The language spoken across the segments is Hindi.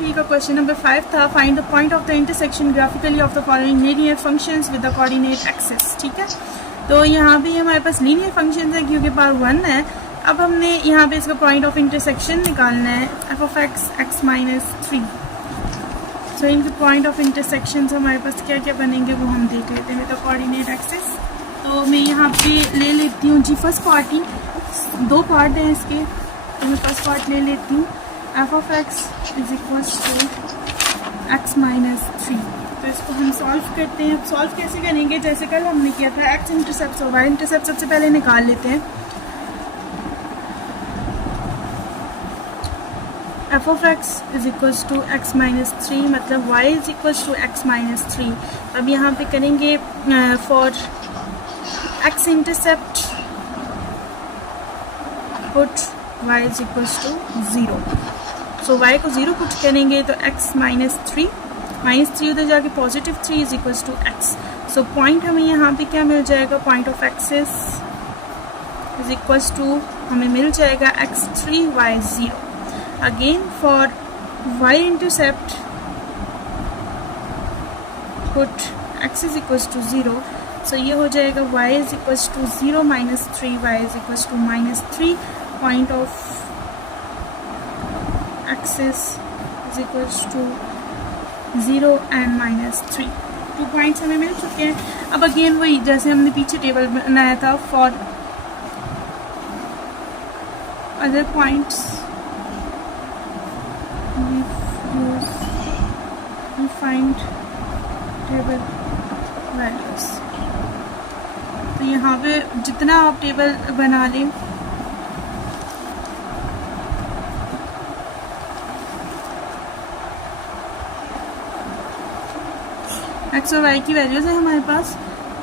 -3 का क्वेश्चन नंबर 5 था। Find the point of the intersection graphically of the following linear functions with the coordinate axis. ठीक है, तो यहाँ पे हमारे पास लीनियर फंक्शंस है क्योंकि पावर 1 है। अब हमने यहाँ पे इसका पॉइंट ऑफ इंटरसेक्शन निकालना है f(x) x - 3। सो इनके पॉइंट ऑफ इंटरसेक्शन हमारे पास क्या क्या बनेंगे वो हम देख लेते हैं विद द कोऑर्डिनेट एक्सिस। तो मैं यहाँ पे ले लेती हूँ जी फर्स्ट पार्ट ही, 2 पार्ट हैं इसके, तो मैं फर्स्ट पार्ट ले लेती हूँ f(x) = x - 3। तो इसको हम सॉल्व करते हैं। अब सॉल्व कैसे करेंगे, जैसे कल हमने किया था x इंटरसेप्ट और y इंटरसेप्ट सबसे पहले निकाल लेते हैं। f(x) = x - 3 मतलब y = x - 3। अब यहाँ पे करेंगे for x intercept put y = 0। So y को 0 पुट करेंगे तो x - 3 -3 उधर जाके +3 = x। सो पॉइंट हमें यहाँ पे क्या मिल जाएगा, पॉइंट ऑफ एक्सिस = हमें मिल जाएगा x3 y 0। Again for y intercept put x = 0। सो ये हो जाएगा y = 0 - 3 y = -3। Point of axis = 0 and -3। 2 points हमें मिल चुके हैं। अब अगेन वही जैसे हमने पीछे टेबल बनाया था for other points we find table values. तो यहाँ पे जितना आप टेबल बना लें x और y की वैल्यूज है हमारे पास।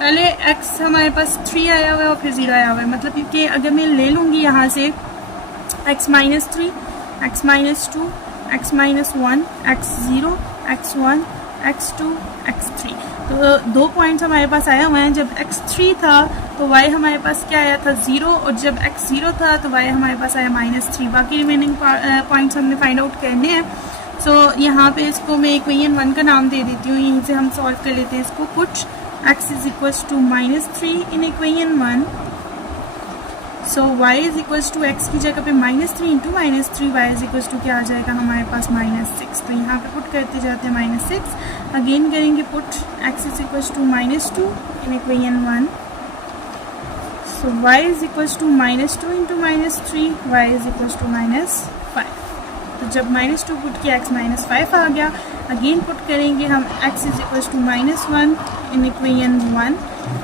पहले x हमारे पास 3 आया हुआ है और फिर 0 आया हुआ है, मतलब कि अगर मैं ले लूँगी यहाँ से x - 3 x - 2 x - 1 x0 x1 x2 x3। तो 2 पॉइंट्स हमारे पास आए हुए हैं। जब x3 था तो y हमारे पास क्या आया था 0, और जब x0 था तो y हमारे पास आया -3। बाकी रिमेनिंग पॉइंट्स हमने फाइंड आउट करने हैं। सो यहाँ पे इसको मैं इक्वेशन 1 का नाम दे देती हूँ, यहीं से हम सॉल्व कर लेते हैं इसको। पुट x = -3 इन इक्वेशन 1। सो y = x की जगह पे -3 × -3 y क्या आ जाएगा हमारे पास -6। तो यहाँ पे पुट करते जाते हैं -6। अगेन करेंगे put x = -2 in equation 1। So y = -2 × -3 y = -5। तो जब -2 पुट किया x -5 आ गया। अगेन पुट करेंगे हम x = -1 in equation 1।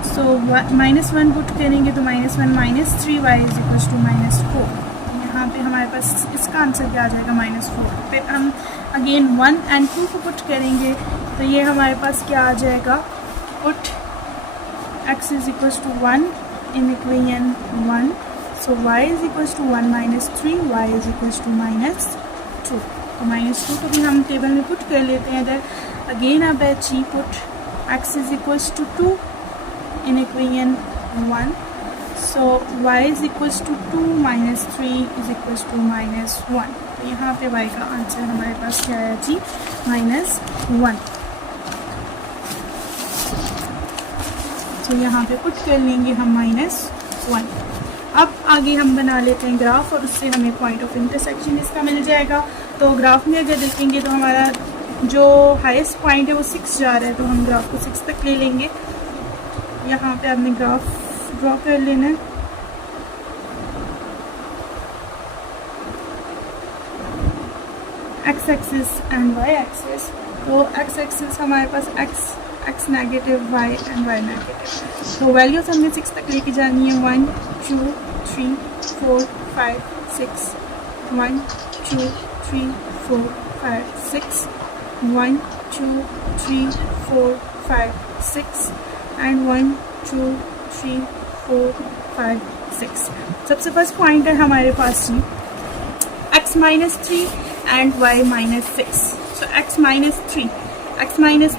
So -1 put करेंगे तो -1 -3 y = -4। यहाँ पे हमारे पास इसका आंसर क्या आ जाएगा -4। फिर हम अगेन 1 और 2 को पुट करेंगे तो ये हमारे पास क्या आ जाएगा, put x = 1 in equation 1। So y = 1 - 3 y = -2। तो -2 को भी हम टेबल में पुट कर लेते हैं इधर। अगेन अब ची put x = 2 in equation 1। So y = 2 - 3 = -1। तो यहाँ पे y का आंसर हमारे पास क्या आया जी, -1। तो यहाँ पे पुट कर लेंगे हम -1। अब आगे हम बना लेते हैं ग्राफ और उससे हमें पॉइंट ऑफ इंटरसेक्शन इसका मिल जाएगा। तो ग्राफ में अगर देखेंगे तो हमारा जो हाईएस्ट पॉइंट है वो 6 जा रहा है, तो हम ग्राफ को 6 तक ले लेंगे। यहाँ पे आपने ग्राफ ड्रॉ कर लेना है। X axis and Y axis. तो एक्स एक्सिस हमारे पास X negative Y and Y negative. तो वैल्यूज हमने 6 तक लेके जानी है। 1 2 3 4 5 6 1 2 3 4 5 6 1 2 3 4 5 6 एंड 1 2 3 4 5 6। सबसे फर्स्ट पॉइंट है हमारे पास जी x - 3 and y - 6। So x -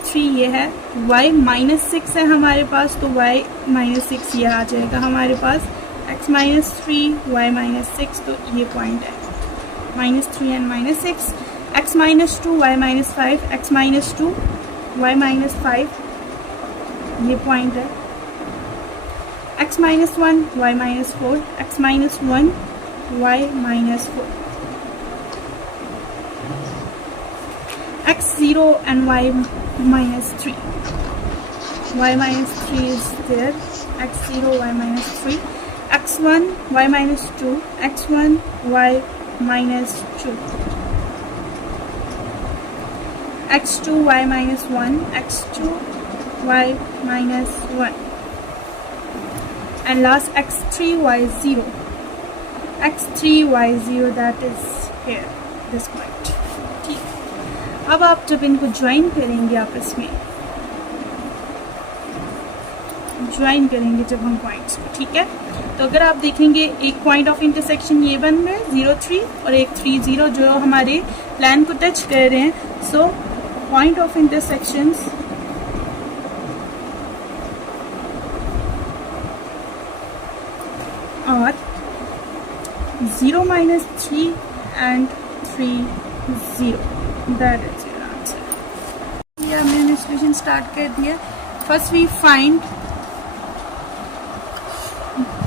3 ये है, y - 6 है हमारे पास, तो y - 6 ये आ जाएगा हमारे पास। x - 3 y - 6, तो ये पॉइंट है -3 and -6। x x minus 2 y minus 5, x minus 2 y minus 5, ये पॉइंट है। x minus 1 y minus 4, x minus 1 y minus 4, x 0 and y minus 3, y minus 3 is there, x 0 y minus 3, x 1 y minus 2, x 1 y minus 2, x 2 y minus 1, x 2 y minus 1, and last x 3 y 0, x 3 y 0, that is here, this point। ठीक, अब आप जब इनको ज्वाइन करेंगे आपस में, ज्वाइन करेंगे जब हम पॉइंट्स को, ठीक है, तो अगर आप देखेंगे एक पॉइंट ऑफ इंटरसेक्शन ये बन रहा है 0 3 और एक 3 0 जो हमारे प्लान को टच कर रहे हैं। सो पॉइंट ऑफ इंटरसेक्शंस और 0 minus 3 and 3 0, that is your answer। ये हमने सॉल्यूशन स्टार्ट कर दिया। First we find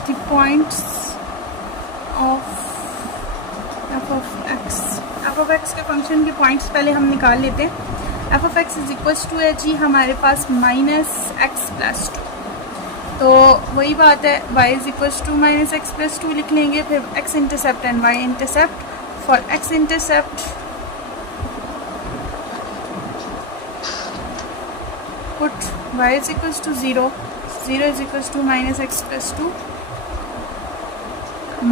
the points of f of x के फंक्शन के पॉइंट्स पहले हम निकाल लेते हैं। f of x is equal to है जी हमारे पास माइनस एक्स प्लस 2, तो वही बात है y is equal to minus x plus 2 लिख लेंगे, फिर x intercept and y intercept. For x intercept put y is equal to 0, 0 is equal to minus x plus 2,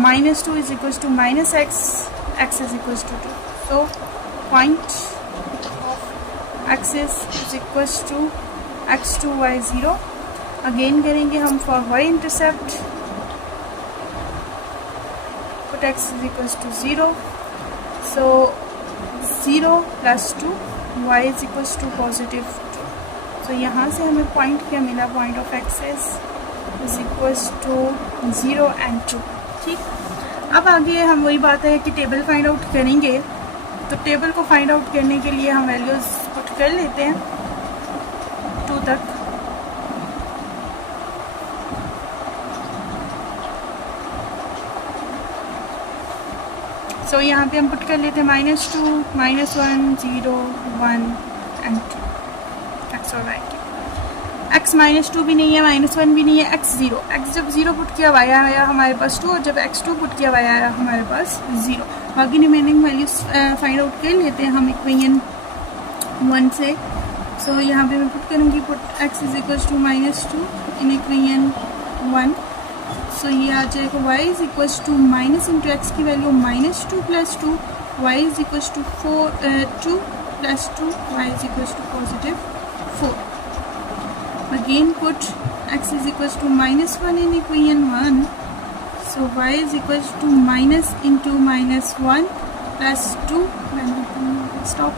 minus 2 is equals to minus x, x is equals to 2. So point of axis is equals to x2 y0। Again करेंगे हम for y intercept, put x is equals to 0, so 0 plus 2 y is equals to positive 2। so यहाँ से हमें पॉइंट क्या मिला, point of axis is equals to 0 and 2। ठीक, अब आगे हम वही बात है कि टेबल फाइंड आउट करेंगे, तो टेबल को फाइंड आउट करने के लिए हम वैल्यूज़ पुट कर लेते हैं 2 तक। सो यहाँ पे हम पुट कर लेते हैं -2, -1, 0, 1 एंड 2, एक्स और वाई की। x -2 भी नहीं है, -1 भी नहीं है, x 0, x जब 0 पुट किया y आया हमारे पास 2, और जब x2 पुट किया y आया हमारे पास 0। बाकी रिमेनिंग वैल्यूज फाइंड आउट कर लेते हैं हम इक्वेशन 1 से। सो यहाँ पे मैं पुट करूँगी, put x is equal to -2 in equation 1। So ये आ जाएगा y is equal to minus into x की value -2 + 2, y is equal to 2 + 2, y is equal to positive 4। Again put x is equals to -1 in equation 1, so y is equals to minus into -1 plus 2, stop,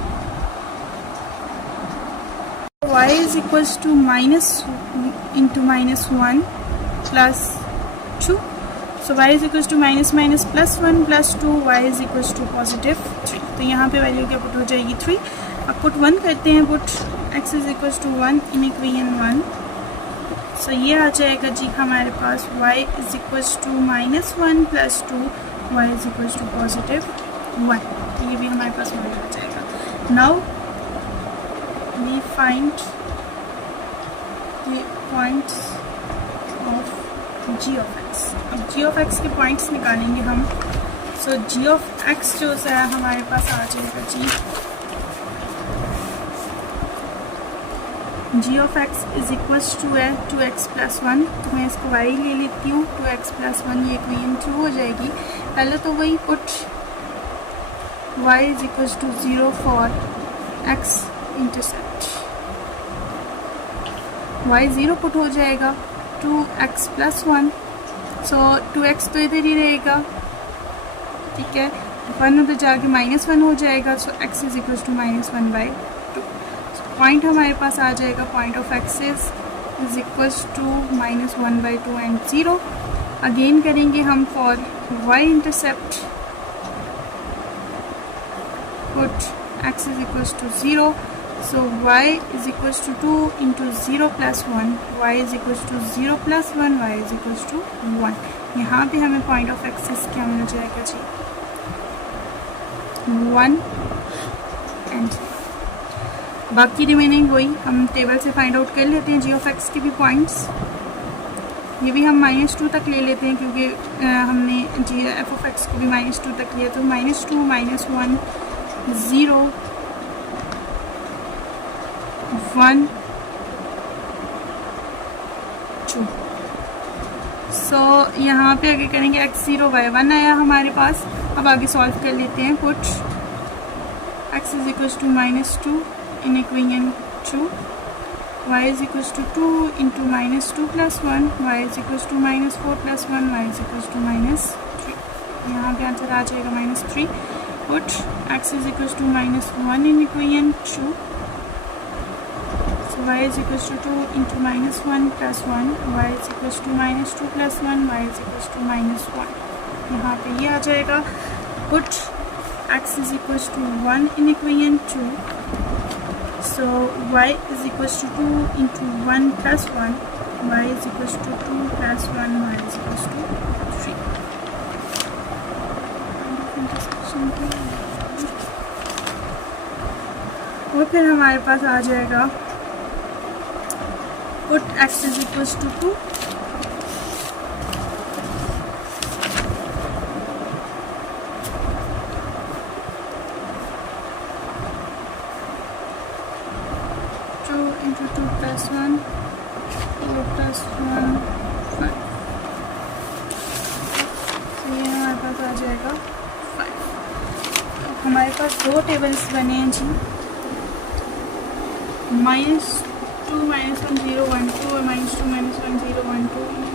y is equals to minus into -1 plus 2, so y is equals to minus plus 1 plus 2, y is equals to positive 3। तो यहाँ पे वैल्यू क्या पुट हो जाएगी 3। अब पुट 1 करते हैं, put x is equal to 1 in equation 1। So ये आ जाएगा जी हमारे पास y is equal to -1 plus 2, y is equal to positive 1। ये भी हमारे पास 1 आ जाएगा। Now we find the points of g of x। अब g ऑफ x के पॉइंट्स निकालेंगे हम। सो g ऑफ x जो है हमारे पास आ जाएगा G of X is equals to है 2x + 1, तो मैं इसको y ले लेती हूँ, 2x + 1 ये इक्वेशन 2 हो जाएगी। पहले तो वही put y is equals to 0 for x intercept, y 0 put हो जाएगा 2x + 1, सो 2x तो इधर ही रहेगा, ठीक है, 1 उधर जाके -1 हो जाएगा, so x is equals to -1/2। Point हमारे पास आ जाएगा, point of axis is equals to -1/2 and 0। Again करेंगे हम for y intercept, put x is equals to 0. So y is equals to 2 into 0 plus 1. y is equals to 0 plus 1. y is equals to 1. यहाँ पे हमें पॉइंट ऑफ एक्सेस क्या मिल जाएगा जी? 1 एंड बाकी रिमेनिंग वही हम टेबल से फाइंड आउट कर लेते हैं जी ऑफ एक्स के भी पॉइंट्स. ये भी हम -2 तक ले लेते हैं क्योंकि हमने जी एफ ऑफ एक्स को भी -2 तक लिया. तो -2 -1 0 1 2. सो यहाँ पे आगे करेंगे x0 y1 आया हमारे पास. अब आगे सॉल्व कर लेते हैं. Put x is equals to -2 in equation 2. y is equals to 2 into -2 plus 1. y is equals to -4 plus 1. y is equals to -3. यहाँ पे आंसर आ जाएगा -3. Put x is equals to -1 in equation 2. So y is equals to 2 into -1 plus 1. y is equals to -2 plus 1. y is equals to -1. यहाँ पे ये आ जाएगा. Put x is equals to 1 in equation 2. So y is equals to 2 into 1 plus 1. y is equals to 2 plus 1. y is equals to 3. और फिर हमारे पास आ जाएगा put x is equals to 2. into 2 plus 1 4 plus 1 5. तो ये हमारे पास आ जाएगा 5. हमारे पास दो टेबल्स बने हैं जी. -2 -1 0 1 2 और -2 -1 0 1 2.